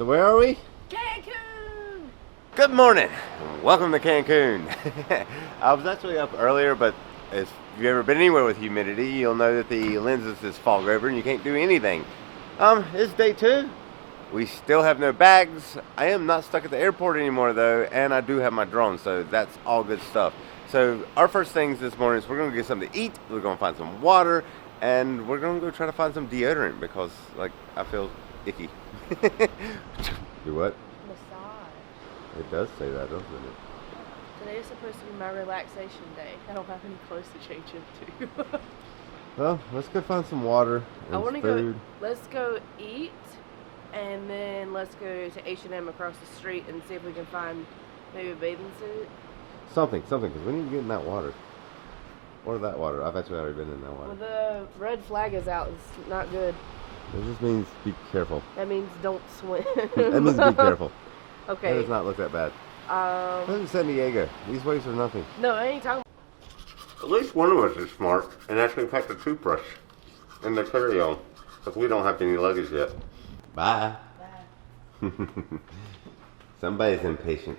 So where are we? Cancun! Good morning. Welcome to Cancun. I was actually up earlier, but if you've ever been anywhere with humidity, you'll know that the lenses just fog over and you can't do anything. It's day 2. We still have no bags. I am not stuck at the airport anymore though, and I do have my drone, so that's all good stuff. So our first things this morning is we're gonna get something to eat, we're gonna find some water, and we're gonna go try to find some deodorant because like I feel icky. Do what? Massage. It does say that, doesn't it? Today is supposed to be my relaxation day. I don't have any clothes to change into. Well, let's go find some water and I want to food. go. Let's go eat, and then let's go to H&M across the street and see if we can find maybe a bathing suit. Something, because we need to get in that water. Or that water. I've actually already been in that water. Well, the red flag is out. It's not good. It just means be careful. That means don't swim. That means be careful. Okay. That does not look that bad. This is San Diego. These waves are nothing. No, I ain't talking. At least one of us is smart and actually packed a toothbrush in the carry-on because we don't have any luggage yet. Bye. Bye. Somebody's impatient.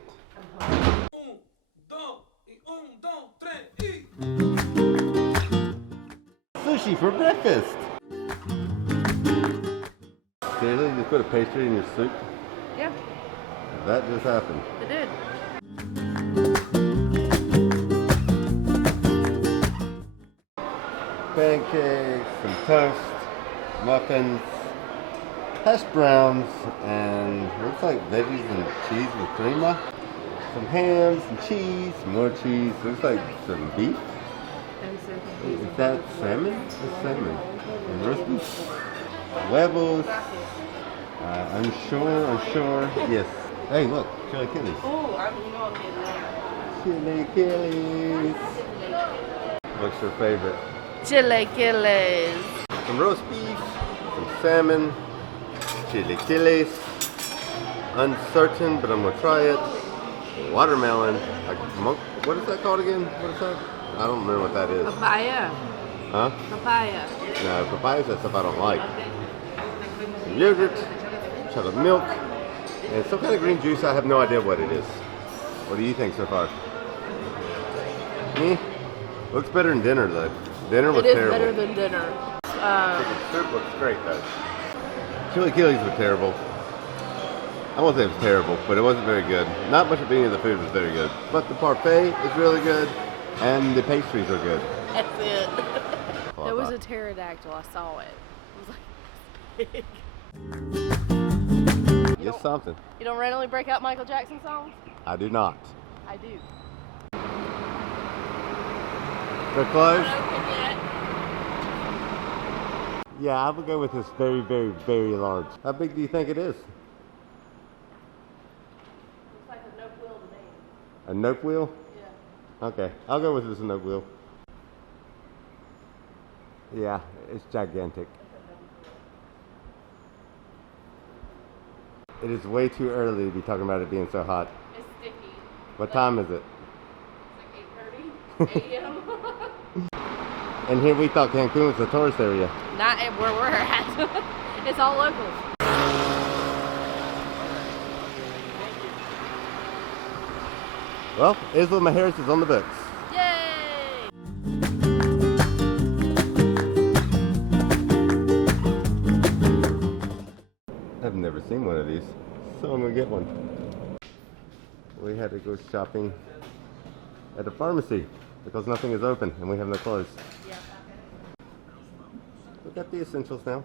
Sushi for breakfast. Seriously, you just put a pastry in your soup? Yeah. That just happened. It did. Pancakes, some toast, muffins, hash browns, and looks like veggies and cheese with crema. Some ham, some cheese, some more cheese. Looks like some beef. Is that salmon? It's salmon. And roast beef. Huevos. Unsure. Yes. Hey, look, chili Achilles. Oh, you know I'm getting that. Chili Achilles. What's your favorite? Chili Achilles. Some roast beef, some salmon, chili Achilles. Uncertain, but I'm gonna try it. Watermelon. What is that called again? What is that? I don't remember what that is. Papaya. Huh? Papaya. No, papaya is that stuff I don't like. Some yogurt, chocolate milk, and some kind of green juice. I have no idea what it is. What do you think so far? Looks better than dinner though. Dinner was terrible. It is better than dinner. Chicken soup looks great though. Chili Achilles were terrible. I won't say it was terrible, but it wasn't very good. Not much of any of the food was very good. But the parfait is really good, and the pastries are good. That's it. There was a pterodactyl. I saw it. It was like big. Just something. You don't randomly break out Michael Jackson songs? I do not. I do. They're closed? Not open yet. Yeah, I would go with this very, very, very large. How big do you think it is? Looks like a nope wheel to me. A nope wheel? Yeah. Okay, I'll go with this nope wheel. Yeah, it's gigantic. It is way too early to be talking about it being so hot. It's sticky. What time is it? It's like 8:30 a.m. And here we thought Cancun was a tourist area. Not at where we're at. It's all local. Well, Isla Maharis is on the books. Yay! I've never seen one of these, so I'm gonna get one. We had to go shopping at a pharmacy because nothing is open and we have no clothes. Yeah. We got the essentials now.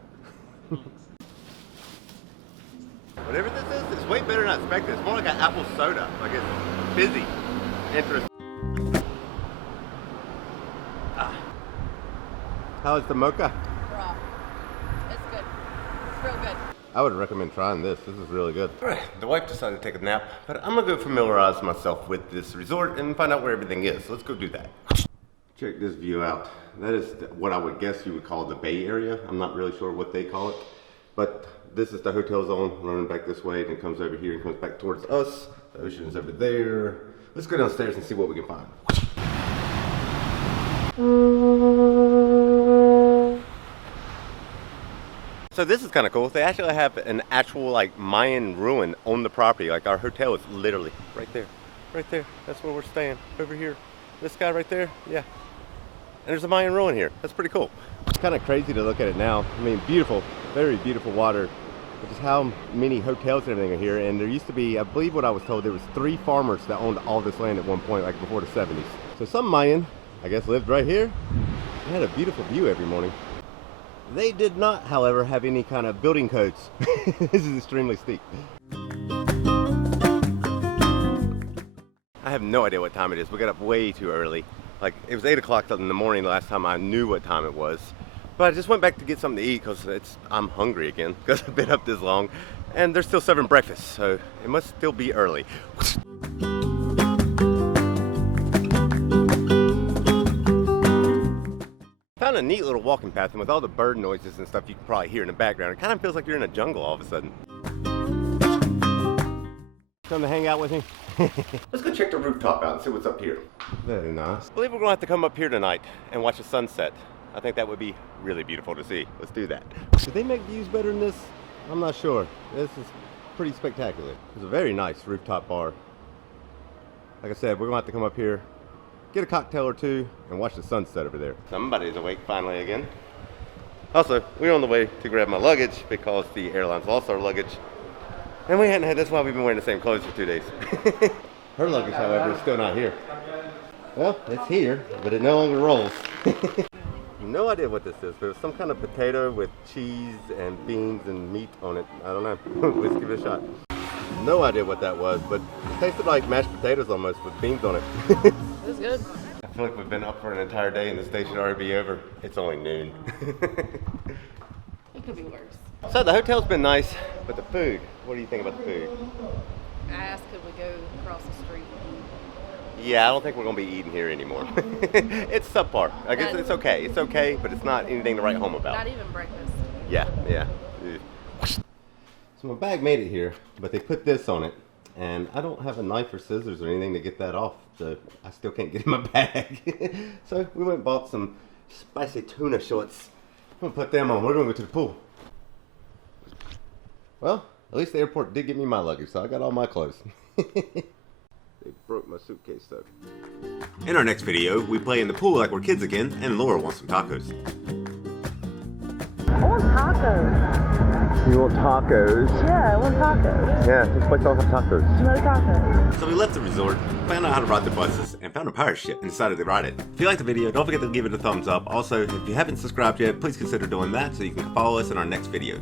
Whatever this is, it's way better than I expected. It's more like an apple soda. Like it's fizzy. Interesting. How is the mocha? Raw. It's good. It's real good. I would recommend trying this. This is really good. The wife decided to take a nap, but I'm gonna go familiarize myself with this resort and find out where everything is. So let's go do that. Check this view out. That is what I would guess you would call the Bay Area. I'm not really sure what they call it, but this is the hotel zone running back this way, and it comes over here and comes back towards us. The ocean is over there. Let's go downstairs and see what we can find. So this is kind of cool. They actually have an actual like Mayan ruin on the property. Like our hotel is literally right there. Right there. That's where we're staying. Over here. This guy right there. Yeah. And there's a Mayan ruin here. That's pretty cool. It's kind of crazy to look at it now. I mean, beautiful, very beautiful water. But just how many hotels and everything are here. And there used to be, I believe what I was told, there was 3 farmers that owned all this land at one point, like before the 70s. So some Mayan, I guess, lived right here. They had a beautiful view every morning. They did not, however, have any kind of building codes. This is extremely steep. I have no idea what time it is. We got up way too early. Like, it was 8 o'clock in the morning the last time I knew what time it was. But I just went back to get something to eat because I'm hungry again because I've been up this long. And they're still serving breakfast, so it must still be early. Found a neat little walking path, and with all the bird noises and stuff you can probably hear in the background, it kind of feels like you're in a jungle all of a sudden. Come to hang out with me? Let's go check the rooftop out and see what's up here. Very nice. I believe we're going to have to come up here tonight and watch the sunset. I think that would be really beautiful to see. Let's do that. Did they make views better than this? I'm not sure. This is pretty spectacular. It's a very nice rooftop bar. Like I said, we're going to have to come up here, get a cocktail or two, and watch the sunset over there. Somebody's awake finally again. Also, we're on the way to grab my luggage because the airline's lost our luggage. And we hadn't had, that's why we've been wearing the same clothes for 2 days. Her luggage, however, is still not here. Well, it's here, but it no longer rolls. No idea what this is, but it's some kind of potato with cheese and beans and meat on it. I don't know. Let's give it a shot. No idea what that was, but it tasted like mashed potatoes almost with beans on it. It was good. I feel like we've been up for an entire day and this day should already be over. It's only noon. It could be worse. So the hotel's been nice, but the food, what do you think about the food? I asked could we go across the street. Yeah, I don't think we're going to be eating here anymore. It's subpar. I guess it's okay. It's okay, but it's not anything to write home about. Not even breakfast. Yeah, yeah. So my bag made it here, but they put this on it, and I don't have a knife or scissors or anything to get that off, so I still can't get it in my bag. So we went and bought some spicy tuna shorts. I'm going to put them on. We're going to go to the pool. Well, at least the airport did get me my luggage, so I got all my clothes. They broke my suitcase though. In our next video, we play in the pool like we're kids again, and Laura wants some tacos. I want tacos. You want tacos? Yeah, I want tacos. Yeah, this place all have tacos. No tacos. So we left the resort, found out how to ride the buses, and found a pirate ship and decided to ride it. If you liked the video, don't forget to give it a thumbs up. Also, if you haven't subscribed yet, please consider doing that so you can follow us in our next video.